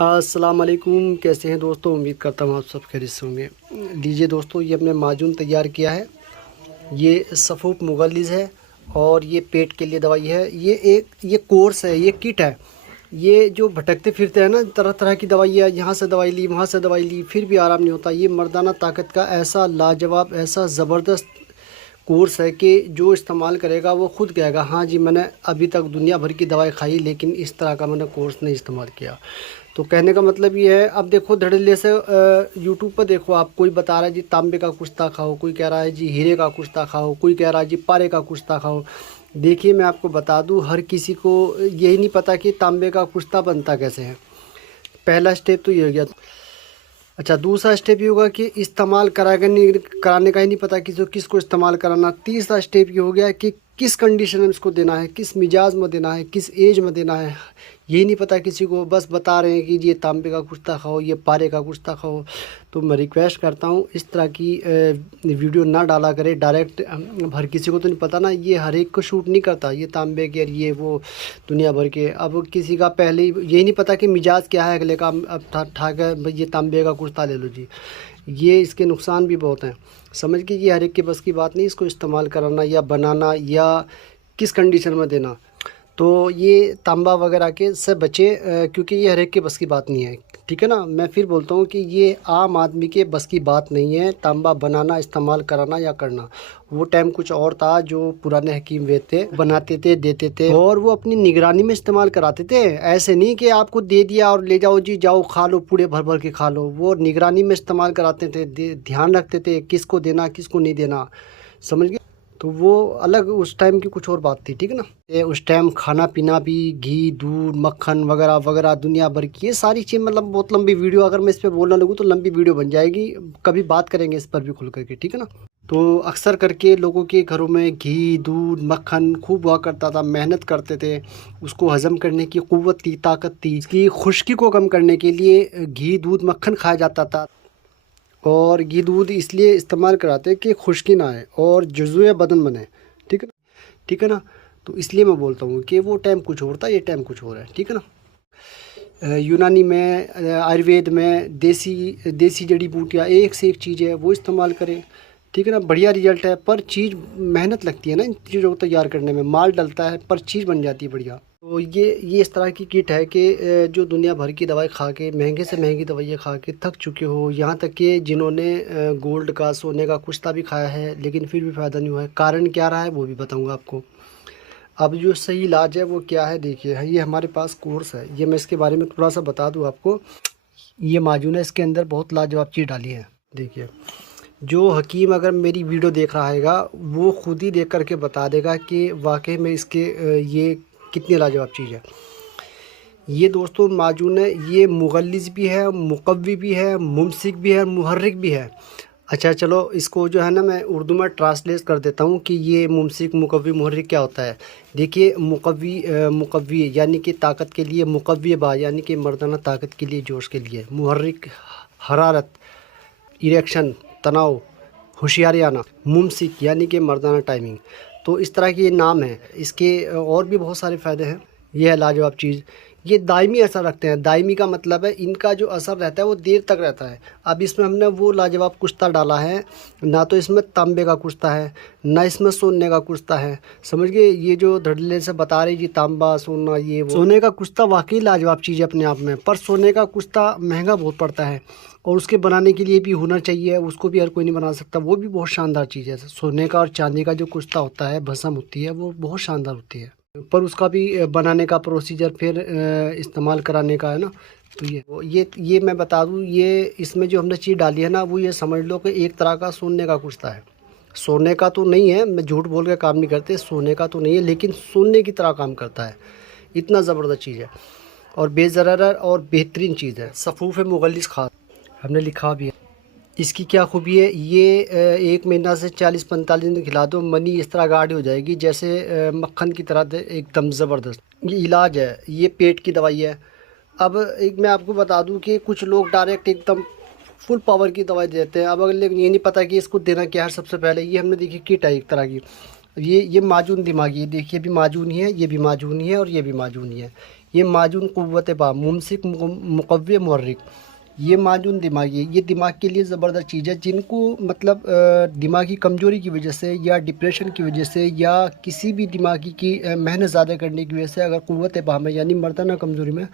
अस्सलाम वालेकुम। कैसे हैं दोस्तों? उम्मीद करता हूँ आप सब खैरियत से होंगे। लीजिए दोस्तों, ये हमने माजून तैयार किया है। ये सफ़ूफ मुगलिज़ है और ये पेट के लिए दवाई है। ये कोर्स है, ये किट है। ये जो भटकते फिरते हैं ना, तरह तरह की दवाइयाँ, यहाँ से दवाई ली, वहाँ से दवाई ली, फिर भी आराम नहीं होता। ये मर्दाना ताकत का ऐसा लाजवाब, ऐसा ज़बरदस्त कोर्स है कि जो इस्तेमाल करेगा वो ख़ुद कहेगा हाँ जी, मैंने अभी तक दुनिया भर की दवाई खाई लेकिन इस तरह का मैंने कोर्स नहीं इस्तेमाल किया। तो कहने का मतलब ये है, अब देखो धड़ल्ले से यूट्यूब पर देखो, आप कोई बता रहा है जी तांबे का कुश्ता खाओ, कोई कह रहा है जी हीरे का कुश्ता खाओ, कोई कह रहा है जी पारे का कुश्ता खाओ। देखिए मैं आपको बता दूं, हर किसी को यही नहीं पता कि तांबे का कुश्ता बनता कैसे है। पहला स्टेप तो ये हो गया। अच्छा, दूसरा स्टेप ये होगा कि इस्तेमाल कराने का ही नहीं पता किसी को, किसको इस्तेमाल कराना। तीसरा स्टेप ये हो गया कि किस कंडीशन में इसको देना है, किस मिजाज में देना है, किस एज में देना है, यही नहीं पता किसी को। बस बता रहे हैं कि ये तांबे का कुश्ता खाओ, ये पारे का कुश्ता खाओ। तो मैं रिक्वेस्ट करता हूँ इस तरह की वीडियो ना डाला करें डायरेक्ट। हर किसी को तो नहीं पता ना, ये हर एक को शूट नहीं करता, ये तांबे के और ये वो दुनिया भर के। अब किसी का पहले ही यही नहीं पता कि मिजाज क्या है अगले का, अब ठाक है भाई ये तांबे का कुश्ता ले लो जी। ये इसके नुकसान भी बहुत हैं, समझ के। ये हर एक के बस की बात नहीं इसको इस्तेमाल कराना या बनाना या किस कंडीशन में देना। तो ये तांबा वगैरह के से बचे, क्योंकि ये हर एक के बस की बात नहीं है, ठीक है ना। मैं फिर बोलता हूँ कि ये आम आदमी के बस की बात नहीं है तांबा बनाना, इस्तेमाल कराना या करना। वो टाइम कुछ और था, जो पुराने हकीम वे थे, बनाते थे, देते थे और वो अपनी निगरानी में इस्तेमाल कराते थे। ऐसे नहीं कि आपको दे दिया और ले जाओ जी, जाओ खा लो, पूरे भर भर के खा लो। वो निगरानी में इस्तेमाल कराते थे, ध्यान रखते थे किसको देना किसको नहीं देना, समझ गए। तो वो अलग उस टाइम की कुछ और बात थी, ठीक है ना। ये उस टाइम खाना पीना भी, घी दूध मक्खन वगैरह वगैरह दुनिया भर की ये सारी चीज़, मतलब बहुत लंबी वीडियो, अगर मैं इस पर बोलने लगूँ तो लंबी वीडियो बन जाएगी। कभी बात करेंगे इस पर भी खुल करके, ठीक है ना। तो अक्सर करके लोगों के घरों में घी दूध मक्खन खूब हुआ करता था, मेहनत करते थे, उसको हज़म करने की क़ुव्वत थी, ताकत थी। इसकी खुश्की को कम करने के लिए घी दूध मक्खन खाया जाता था। और घी दूध इसलिए इस्तेमाल कराते हैं कि खुश्की ना आए और जुज़्वे बदन बने, ठीक है ना, ठीक है ना। तो इसलिए मैं बोलता हूँ कि वो टाइम कुछ और था, ये टाइम कुछ और है, ठीक है ना। यूनानी में, आयुर्वेद में देसी देसी जड़ी बूटियाँ एक से एक चीज़ है, वो इस्तेमाल करें, ठीक है ना। बढ़िया रिजल्ट है, पर चीज़ मेहनत लगती है ना इन चीज़ों को तैयार करने में, माल डलता है पर चीज़ बन जाती है बढ़िया। तो ये इस तरह की किट है कि जो दुनिया भर की दवाई खा के, महंगे से महंगी दवाइयाँ खा के थक चुके हो, यहाँ तक कि जिन्होंने गोल्ड का सोने का कुश्ता भी खाया है लेकिन फिर भी फ़ायदा नहीं हुआ है। कारण क्या रहा है वो भी बताऊँगा आपको। अब जो सही इलाज है वो क्या है, देखिए ये हमारे पास कोर्स है, ये मैं इसके बारे में थोड़ा सा बता दूँ आपको। ये माजून है, इसके अंदर बहुत लाजवाब चीज़ डाली है। देखिए, जो हकीम अगर मेरी वीडियो देख रहा हैगा वो ख़ुद ही देख करके बता देगा कि वाकई में इसके ये कितनी लाजवाब चीज़ है। ये दोस्तों माजून है, ये मुगल्लिज़ भी है, मुकव्वी भी है, मुमसिक भी है, मुहर्रिक भी है। अच्छा चलो, इसको जो है ना मैं उर्दू में ट्रांसलेट कर देता हूँ कि ये मुमसिक मुकव्वी मुहर्रिक क्या होता है। देखिए, मुकव्वी यानी कि ताकत के लिए, मुकव्वी बा यानी कि मर्दाना ताकत के लिए, जोश के लिए, मुहर्रिक हरारत इरेक्शन तनाव होशियारी आना, मुमसिक यानी कि मर्दाना टाइमिंग। तो इस तरह के ये नाम हैं इसके, और भी बहुत सारे फ़ायदे हैं। ये है लाजवाब चीज़, ये दायमी असर रखते हैं। दायमी का मतलब है इनका जो असर रहता है वो देर तक रहता है। अब इसमें हमने वो लाजवाब कुश्ता डाला है, ना तो इसमें तांबे का कुश्ता है ना इसमें सोने का कुश्ता है, समझ गए। ये जो धड़ल्ले से बता रही जी तांबा सोना ये वो, सोने का कुश्ता वाकई लाजवाब चीज़ है अपने आप में, पर सोने का कुश्ता महंगा बहुत पड़ता है और उसके बनाने के लिए भी हुनर चाहिए, उसको भी हर कोई नहीं बना सकता। वो भी बहुत शानदार चीज़ है। सोने का और चांदी का जो कुश्ता होता है, भस्म होती है, वो बहुत शानदार होती है, पर उसका भी बनाने का प्रोसीजर फिर इस्तेमाल कराने का है ना। तो ये मैं बता दूँ, ये इसमें जो हमने चीज़ डाली है ना, वो ये समझ लो कि एक तरह का सोने का कुश्ता है। सोने का तो नहीं है, मैं झूठ बोल के काम नहीं करते, सोने का तो नहीं है लेकिन सोने की तरह काम करता है। इतना ज़बरदस्त चीज़ है और बेज़रर और बेहतरीन चीज़ है। सफ़ूफ़ मुगल्लिज़ खास हमने लिखा भी है। इसकी क्या खूबी है, ये 1 महीना से 40-45 दिन खिला दो, मनी इस तरह गाढ़ी हो जाएगी जैसे मक्खन की तरह, एकदम ज़बरदस्त। ये इलाज है, ये पेट की दवाई है। अब एक मैं आपको बता दूं कि कुछ लोग डायरेक्ट एकदम फुल पावर की दवाई देते हैं। अब अगर लेकिन ये नहीं पता कि इसको देना क्या है। सबसे पहले ये हमने देखी किट है एक तरह की, ये माजून दिमागी, देखिए भी माजून ही है, ये भी माजून ही है और ये भी माजून ही है। ये माजून क़ुव्वत बा मुमसिक मुक़व्वी मुहर्रिक, ये माजून दिमागी, ये दिमाग के लिए ज़बरदस्त चीज़ है। जिनको मतलब दिमागी कमज़ोरी की वजह से या डिप्रेशन की वजह से या किसी भी दिमागी की मेहनत ज़्यादा करने की वजह से अगर क़ुव्वत बा में यानी मर्दाना कमज़ोरी में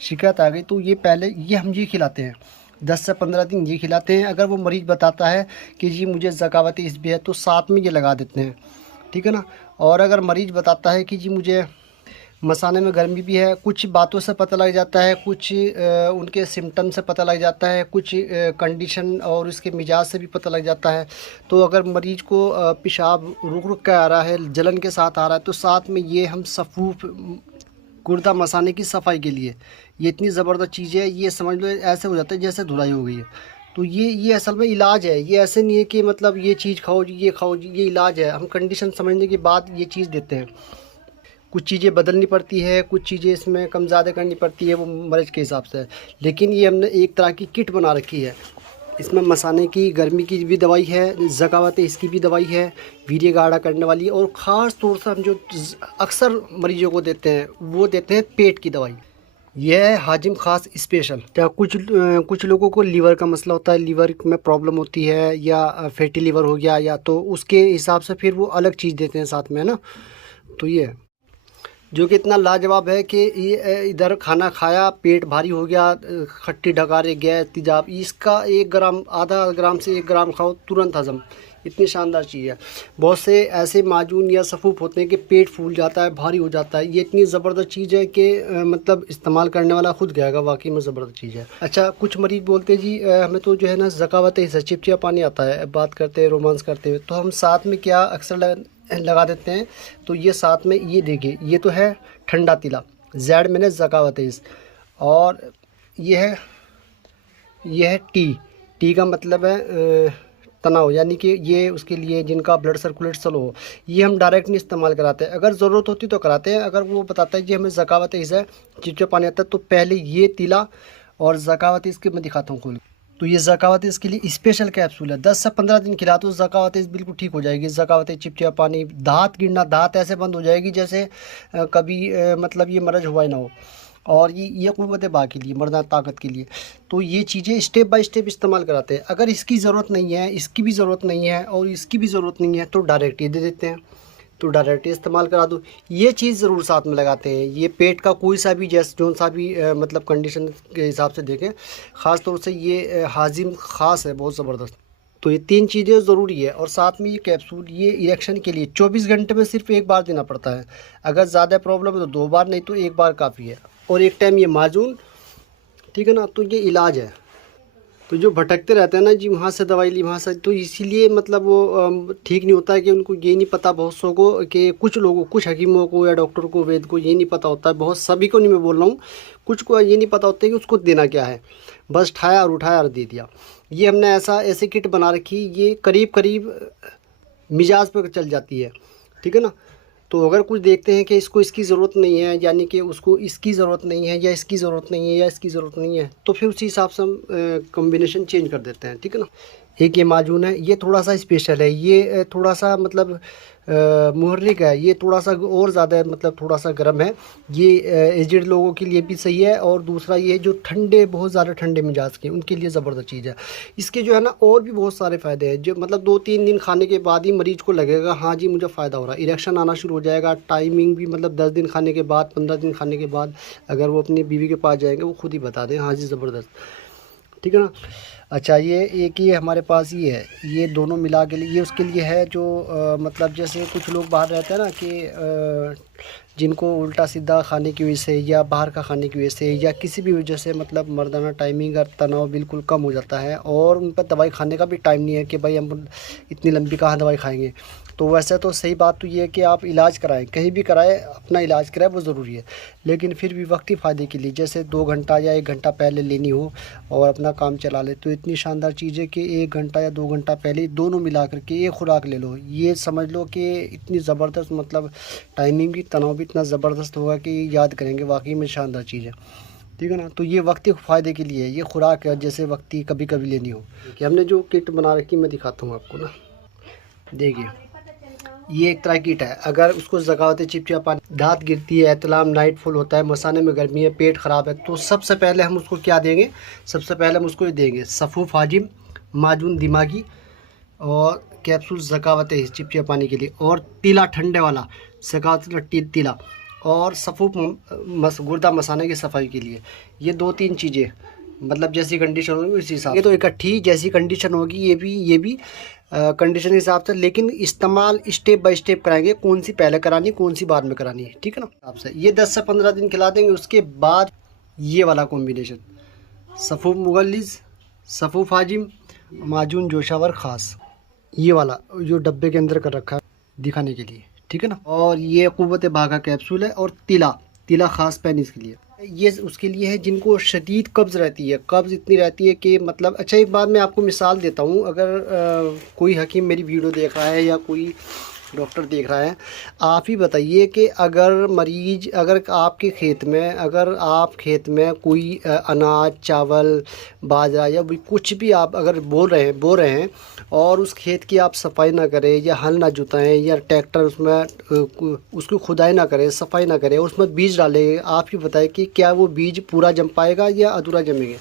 शिकायत आ गई, तो ये पहले ये हम ये खिलाते हैं 10 से 15 दिन ये खिलाते हैं। अगर वो मरीज़ बताता है कि जी मुझे ज़कावत इस भी है, तो साथ में ये लगा देते हैं, ठीक है ना। और अगर मरीज़ बताता है कि जी मुझे मसाने में गर्मी भी है, कुछ बातों से पता लग जाता है, कुछ उनके सिम्टम से पता लग जाता है, कुछ कंडीशन और उसके मिजाज से भी पता लग जाता है। तो अगर मरीज़ को पेशाब रुक रुक कर आ रहा है, जलन के साथ आ रहा है, तो साथ में ये हम सफ़ूफ गुर्दा मसाने की सफाई के लिए ये इतनी ज़बरदस्त चीज़ है। ये समझ लो ऐसे हो जाता है जैसे धुलाई हो गई है। तो ये असल में इलाज है। ये ऐसे नहीं है कि मतलब ये चीज़ खाओ जी, ये खाओ जी, ये इलाज है। हम कंडीशन समझने के बाद ये चीज़ देते हैं। कुछ चीज़ें बदलनी पड़ती है, कुछ चीज़ें इसमें कम ज़्यादा करनी पड़ती है, वो मरीज़ के हिसाब से है। लेकिन ये हमने एक तरह की किट बना रखी है। इसमें मसाने की गर्मी की भी दवाई है, ज़कावत इसकी भी दवाई है, वीर्य गाढ़ा करने वाली, और ख़ास तौर से हम जो अक्सर मरीज़ों को देते हैं वो देते हैं पेट की दवाई। यह है हाजिम ख़ास स्पेशल। क्या कुछ लोगों को लीवर का मसला होता है, लीवर में प्रॉब्लम होती है, या फैटी लीवर हो गया, या तो उसके हिसाब से फिर वो अलग चीज़ देते हैं साथ में, है ना। तो ये है जो कि इतना लाजवाब है कि ये इधर खाना खाया पेट भारी हो गया, खट्टी डकारे गैस तेजाब, इसका 1 ग्राम आधा ग्राम से 1 ग्राम खाओ तुरंत हजम। इतनी शानदार चीज़ है। बहुत से ऐसे माजून या सफ़ूफ होते हैं कि पेट फूल जाता है, भारी हो जाता है। ये इतनी ज़बरदस्त चीज़ है कि मतलब इस्तेमाल करने वाला खुद कहेगा वाकई में ज़बरदस्त चीज़ है। अच्छा, कुछ मरीज़ बोलते हैं जी हमें तो जो है ना ज़कावत है, चिपचिपा पानी आता है बात करते हैं रोमांस करते हुए, तो हम साथ में क्या अक्सर लगा देते हैं। तो ये साथ में ये देखिए, ये तो है ठंडा तिला, जेड मैंने ज़कावत है, और ये है टी का मतलब है तनाव, यानी कि ये उसके लिए जिनका ब्लड सर्कुलेट स्लो हो। ये हम डायरेक्ट नहीं इस्तेमाल कराते हैं, अगर ज़रूरत होती तो कराते हैं। अगर वो बताता है जी हमें ज़कावत है चिपचिपा पानी आता है, तो पहले ये तिला और ज़कावत इसके मैं दिखाता हूँ खोल। तो ये ज़कावत इसके लिए स्पेशल कैप्सूल है। 10 से 15 दिन खिला तो ज़कावत बिल्कुल ठीक हो जाएगी। ज़कावत चिपचिपा पानी, दाँत गिरना, दाँत ऐसे बंद हो जाएगी जैसे कभी मतलब ये मरज हुआ ही ना हो। और ये क़ुव्वत बा के लिए, मर्दाना ताकत के लिए। तो ये चीज़ें स्टेप बाय स्टेप इस्तेमाल कराते हैं। अगर इसकी ज़रूरत नहीं है, इसकी भी ज़रूरत नहीं है और इसकी भी ज़रूरत नहीं है, तो डायरेक्ट ये दे देते हैं, तो डायरेक्ट इस्तेमाल करा दो। ये चीज़ ज़रूर साथ में लगाते हैं। ये पेट का कोई सा भी जैसे जो सा भी मतलब कंडीशन के हिसाब से देखें, ख़ास तौर से ये हाजिम ख़ास है, बहुत ज़बरदस्त। तो ये 3 चीज़ें ज़रूरी है। और साथ में ये कैप्सूल, ये इरेक्शन के लिए 24 घंटे में सिर्फ 1 बार देना पड़ता है। अगर ज़्यादा प्रॉब्लम है तो 2 बार, नहीं तो 1 बार काफ़ी है। और एक टाइम ये माजून, ठीक है ना। तो ये इलाज है। तो जो भटकते रहते हैं ना जी, वहाँ से दवाई ली, वहाँ से, तो इसीलिए मतलब वो ठीक नहीं होता है कि उनको ये नहीं पता, बहुत सौ को, कि कुछ लोगों, कुछ हकीमों को या डॉक्टर को, वैद्य को ये नहीं पता होता है। बहुत सभी को नहीं मैं बोल रहा हूँ, कुछ को ये नहीं पता होता है कि उसको देना क्या है। बस ठाया और उठाया और दे दिया। ये हमने ऐसे किट बना रखी, ये करीब मिजाज पर चल जाती है, ठीक है ना। तो अगर कुछ देखते हैं कि इसको इसकी ज़रूरत नहीं है, यानी कि उसको इसकी ज़रूरत नहीं है, या इसकी ज़रूरत नहीं है, या इसकी ज़रूरत नहीं है, तो फिर उसी हिसाब से हम कॉम्बिनेशन चेंज कर देते हैं, ठीक है ना। एक ये माजून है, ये थोड़ा सा स्पेशल है। ये थोड़ा सा मतलब मुहर्रिक है। ये थोड़ा सा और ज़्यादा मतलब थोड़ा सा गर्म है। ये एजड लोगों के लिए भी सही है। और दूसरा ये जो ठंडे, बहुत ज़्यादा ठंडे मिजाज के, उनके लिए ज़बरदस्त चीज़ है। इसके जो है ना और भी बहुत सारे फ़ायदे हैं, जो मतलब 2-3 दिन खाने के बाद ही मरीज़ को लगेगा हाँ जी मुझे फ़ायदा हो रहा है। इरेक्शन आना शुरू हो जाएगा। टाइमिंग भी मतलब 10 दिन खाने के बाद, 15 दिन खाने के बाद अगर वो अपनी बीवी के पास जाएंगे, वो खुद ही बता दें हाँ जी ज़बरदस्त, ठीक है ना। अच्छा, ये एक ही हमारे पास ये है, ये दोनों मिला के लिए, ये उसके लिए है जो मतलब जैसे कुछ लोग बाहर रहते हैं ना कि जिनको उल्टा सीधा खाने की वजह से, या बाहर का खाने की वजह से, या किसी भी वजह से मतलब मर्दाना टाइमिंग और तनाव बिल्कुल कम हो जाता है, और उन पर दवाई खाने का भी टाइम नहीं है कि भाई हम इतनी लंबी कहाँ दवाई खाएंगे। तो वैसे तो सही बात तो ये है कि आप इलाज कराएं, कहीं भी कराएं, अपना इलाज कराएं, वो ज़रूरी है। लेकिन फिर भी वक्ती फ़ायदे के लिए, जैसे 2 घंटा या 1 घंटा पहले लेनी हो और अपना काम चला ले, तो इतनी शानदार चीज़ है कि 1 घंटा या 2 घंटा पहले दोनों मिला करके एक खुराक ले लो। ये समझ लो कि इतनी ज़बरदस्त मतलब टाइमिंग भी, तनाव भी इतना ज़बरदस्त होगा कि याद करेंगे, वाकई में शानदार चीज़ है, ठीक है ना। तो ये वक्ती फ़ायदे के लिए ये खुराक है, जैसे वक्ती कभी कभी लेनी हो। कि हमने जो किट बना रखी मैं दिखाता हूँ आपको ना, देखिए ये एक तरह की किट है। अगर उसको जगावते चिपचिपा पानी, दांत गिरती है, एहतलाम, नाइट फॉल होता है, मसाने में गर्मी है, पेट ख़राब है, तो सबसे पहले हम उसको क्या देंगे? सबसे पहले हम उसको देंगे सफ़ूफ हाजिम, माजून दिमागी और कैप्सूल ज़कावत चिपचिपा पानी के लिए, और तिला ठंडे वाला ज़कावत तिला, और सफ़ूफ गुर्दा मसाने की सफाई के लिए। ये 2-3 चीज़ें, मतलब जैसी कंडीशन होगी उसी हिसाब, ये तो इकट्ठी जैसी कंडीशन होगी ये भी कंडीशन के हिसाब से, लेकिन इस्तेमाल स्टेप बाय स्टेप कराएंगे, कौन सी पहले करानी कौन सी बाद में करानी है, ठीक है ना। आपसे ये 10 से 15 दिन खिला देंगे। उसके बाद ये वाला कॉम्बिनेशन सफ़ूफ मुगल्लिज़, सफ़ूफ हाजिम, माजून जोशावर ख़ास, ये वाला जो डब्बे के अंदर कर रखा है दिखाने के लिए, ठीक है ना। और ये क़ुव्वत बागा कैप्सूल है, और तिला ख़ास पेनिस के लिए, ये उसके लिए है जिनको शदीद कब्ज़ रहती है। कब्ज़ इतनी रहती है कि मतलब, अच्छा एक बात मैं आपको मिसाल देता हूँ। अगर कोई हकीम मेरी वीडियो देख रहा है या कोई डॉक्टर देख रहा है, आप ही बताइए कि अगर आपके खेत में, अगर आप खेत में कोई अनाज, चावल, बाजरा या कुछ भी आप अगर बो रहे हैं और उस खेत की आप सफाई ना करें, या हल ना जुताएं, या ट्रैक्टर उसमें उसकी खुदाई ना करें, सफाई ना करें, उसमें बीज डालें, आप ही बताएं कि क्या वो बीज पूरा जम पाएगा या अधूरा जमेंगे?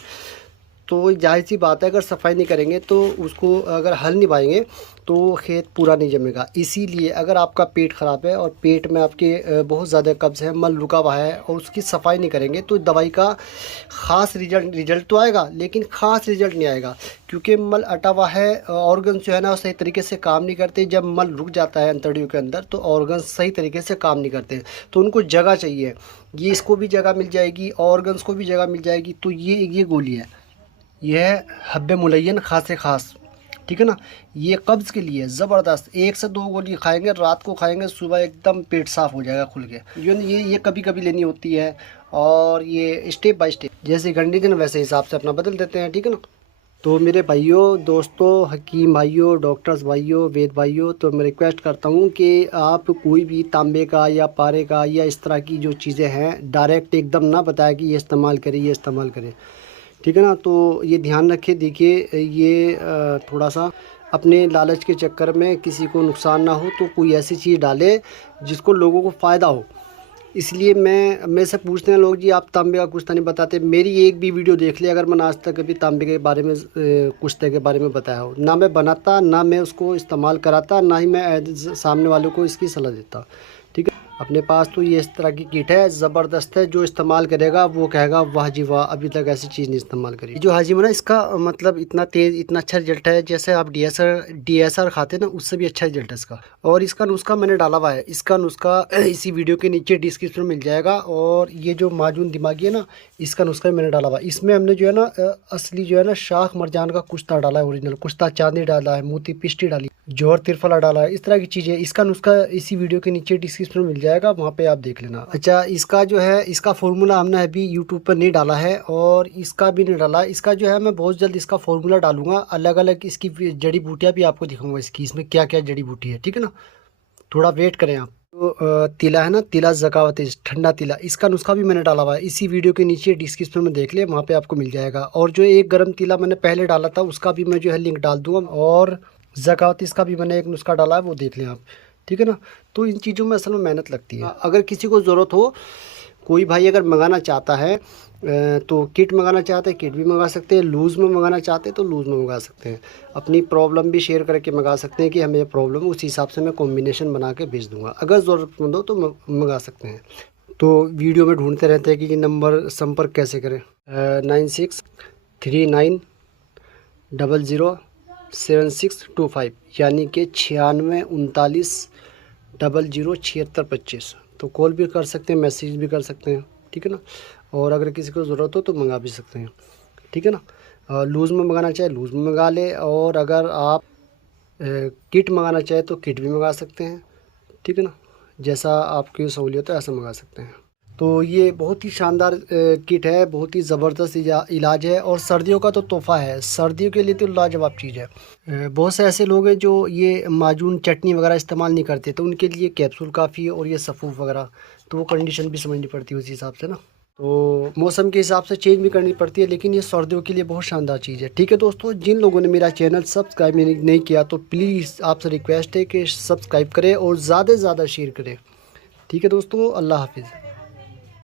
तो जाहिर सी बात है, अगर सफाई नहीं करेंगे तो उसको, अगर हल नहीं पाएंगे तो खेत पूरा नहीं जमेगा। इसीलिए अगर आपका पेट ख़राब है और पेट में आपके बहुत ज़्यादा कब्ज़ है, मल रुका हुआ है, और उसकी सफाई नहीं करेंगे तो दवाई का ख़ास रिजल्ट तो आएगा, लेकिन ख़ास रिजल्ट नहीं आएगा, क्योंकि मल अटा हुआ है। ऑर्गन जो है ना सही तरीके से काम नहीं करते। जब मल रुक जाता है अंतड़ियों के अंदर तो ऑर्गन सही तरीके से काम नहीं करते, तो उनको जगह चाहिए। ये इसको भी जगह मिल जाएगी, ऑर्गन्स को भी जगह मिल जाएगी। तो ये गोली है, यह हब्बे मुलय्यन ख़ास, ठीक है ना। ये कब्ज़ के लिए ज़बरदस्त। 1 से 2 गोली खाएंगे, रात को खाएंगे, सुबह एकदम पेट साफ़ हो जाएगा खुल के। ये कभी कभी लेनी होती है, और ये स्टेप बाय स्टेप जैसे कंडीशन वैसे हिसाब से अपना बदल देते हैं, ठीक है ना। तो मेरे भाइयों, दोस्तों, हकीम भाइयों, डॉक्टर्स भाइयों, वैद भाइयों, तो मैं रिक्वेस्ट करता हूँ कि आप कोई भी तांबे का या पारे का या इस तरह की जो चीज़ें हैं डायरेक्ट एकदम ना बताएं कि ये इस्तेमाल करें, ठीक है ना। तो ये ध्यान रखें। देखिए, ये थोड़ा सा अपने लालच के चक्कर में किसी को नुकसान ना हो, तो कोई ऐसी चीज़ डाले जिसको लोगों को फ़ायदा हो। इसलिए मैं से पूछते हैं लोग, जी आप तांबे का कुश्ता नहीं बताते। मेरी एक भी वीडियो देख ले अगर मैंने आज तक कभी तांबे के बारे में, कुश्ते के बारे में बताया हो, ना मैं बनाता, ना मैं उसको इस्तेमाल कराता, ना ही मैं सामने वालों को इसकी सलाह देता, ठीक है। अपने पास तो ये इस तरह की किट है, ज़बरदस्त है। जो इस्तेमाल करेगा वो कहेगा वाह जी वाह, अभी तक ऐसी चीज़ नहीं इस्तेमाल करी। जो हाजिम है ना, इसका मतलब इतना तेज़, इतना अच्छा रिजल्ट है, जैसे आप DSR खाते ना, उससे भी अच्छा रिजल्ट है इसका। और इसका नुस्खा मैंने डाला हुआ है, इसका नुस्खा इसी वीडियो के नीचे डिस्क्रिप्शन में मिल जाएगा। और ये जो माजून दिमागी है ना, इसका नुस्खा मैंने डाला हुआ है। इसमें हमने जो है ना असली जो है ना शाख मरजान का कुश्ता डाला है, ओरिजिनल कुश्ता चांदी डाला है, मोती पिष्टी डाली, जौहर तिरफला डाला है, इस तरह की चीज़ें। इसका नुस्खा इसी वीडियो के नीचे डिस्क्रिप्शन में मिल जाएगा, वहाँ पे आप देख लेना। अच्छा, इसका जो है, इसका फार्मूला हमने अभी यूट्यूब पर नहीं डाला है, और इसका भी नहीं डाला। इसका जो है मैं बहुत जल्द इसका फार्मूला डालूंगा, अलग अलग इसकी जड़ी बूटियाँ भी आपको दिखाऊंगा, इसमें क्या क्या जड़ी बूटी है, ठीक है ना। थोड़ा वेट करें आप। तो तिला है ना, तिला ज़कावत ठंडा तिला, इसका नुस्खा भी मैंने डाला हुआ है, इसी वीडियो के नीचे डिस्क्रिप्शन में देख ले, वहाँ पे आपको मिल जाएगा। और जो एक गर्म तिला मैंने पहले डाला था, उसका भी मैं जो है लिंक डाल दूँगा। और ज़कावत इसका भी मैंने एक नुस्खा डाला है, वो देख लें आप, ठीक है ना। तो इन चीज़ों में असल में मेहनत लगती है। अगर किसी को ज़रूरत हो, कोई भाई अगर मंगाना चाहता है तो किट मंगाना चाहते हैं, किट भी मंगा सकते हैं। लूज़ में मंगाना चाहते हैं तो लूज़ में मंगा सकते हैं। अपनी प्रॉब्लम भी शेयर करके मंगा सकते हैं कि हमें ये प्रॉब्लम, उस हिसाब से मैं कॉम्बिनेशन बना के भेज दूँगा। अगर ज़रूरतमंद हो तो मंगा सकते हैं। तो वीडियो में ढूंढते रहते हैं कि ये नंबर संपर्क कैसे करें। 9639007625, यानी कि 9639007625। तो कॉल भी कर सकते हैं, मैसेज भी कर सकते हैं, ठीक है ना। और अगर किसी को ज़रूरत हो तो मंगा भी सकते हैं, ठीक है ना। लूज़ में मंगाना चाहे लूज़ में मंगा ले, और अगर आप किट मंगाना चाहे तो किट भी मंगा सकते हैं, ठीक है ना। जैसा आपकी सहूलियत है ऐसा मंगा सकते हैं। तो ये बहुत ही शानदार किट है, बहुत ही ज़बरदस्त इलाज है, और सर्दियों का तो तोहफ़ा है। सर्दियों के लिए तो लाजवाब चीज़ है। बहुत से ऐसे लोग हैं जो ये माजून चटनी वगैरह इस्तेमाल नहीं करते, तो उनके लिए कैप्सूल काफ़ी है, और ये सफ़ूफ वगैरह, तो वो कंडीशन भी समझनी पड़ती है उस हिसाब से ना। तो मौसम के हिसाब से चेंज भी करनी पड़ती है, लेकिन ये सर्दियों के लिए बहुत शानदार चीज़ है। ठीक है दोस्तों, जिन लोगों ने मेरा चैनल सब्सक्राइब नहीं किया तो प्लीज़ आपसे रिक्वेस्ट है कि सब्सक्राइब करें और ज़्यादा से ज़्यादा शेयर करें। ठीक है दोस्तों, अल्लाह हाफिज़।